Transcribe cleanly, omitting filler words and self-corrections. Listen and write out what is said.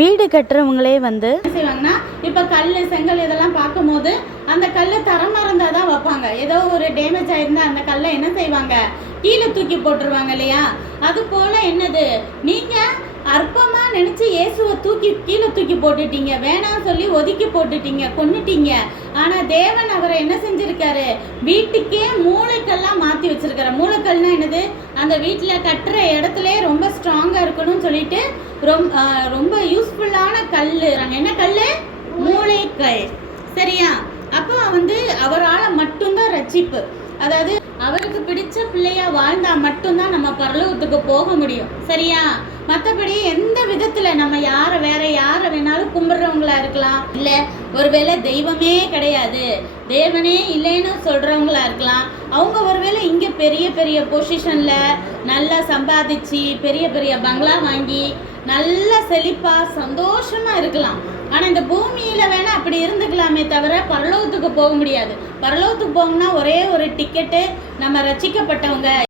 வீடு கட்டுறவங்களே வந்து என்ன செய்வாங்கன்னா, இப்போ கல் செங்கல் இதெல்லாம் பார்க்கும்போது அந்த கல் தரமாக இருந்தால் தான் வைப்பாங்க. ஏதோ ஒரு டேமேஜ் ஆயிருந்தா அந்த கல்லை என்ன செய்வாங்க, கீழே தூக்கி போட்டுருவாங்க இல்லையா? அது போல என்னது, நீங்கள் அற்பமாக நினச்சி இயேசுவை கீழே தூக்கி போட்டுட்டீங்க, வேணாம் சொல்லி ஒதுக்கி போட்டுட்டீங்க, கொன்னுட்டீங்க. ஆனால் தேவன் அவரை என்ன செஞ்சுருக்காரு, வீட்டுக்கே மூளைக்கல்லாம் மாற்றி வச்சுருக்காரு. மூளைக்கல்னா என்னது, அந்த வீட்டில் கட்டுற இடத்துல ரொம்ப ஸ்ட்ராங்காக இருக்கணும்னு சொல்லிட்டு ரொம்ப யூஸ்ஃபுல்லான கல். என்ன கல்? மூளைக்கல். சரியா? அப்போ வந்து அவரால் மட்டும்தான் ரட்சிப்பு. அதாவது அவருக்கு பிடிச்ச பிள்ளையா வாழ்ந்தா மட்டும்தான் நம்ம பரலோகத்துக்கு போக முடியும். சரியா? மற்றபடி எந்த விதத்தில் நம்ம வேற யாரை வேணாலும் கும்பிட்றவங்களா இருக்கலாம், இல்லை ஒருவேளை தெய்வமே கிடையாது, தேவனே இல்லைன்னு சொல்கிறவங்களா இருக்கலாம். அவங்க ஒருவேளை இங்கே பெரிய பெரிய பொசிஷனில் நல்லா சம்பாதிச்சு பெரிய பெரிய பங்களா வாங்கி நல்லா செழிப்பாக சந்தோஷமாக இருக்கலாம். ஆனால் இந்த பூமியில் வேணால் அப்படி இருந்துக்கலாமே தவிர பரலோகத்துக்கு போக முடியாது. பரலோகத்துக்கு போகணும்னா ஒரே ஒரு டிக்கெட்டு, நம்ம ரட்சிக்கப்பட்டவங்க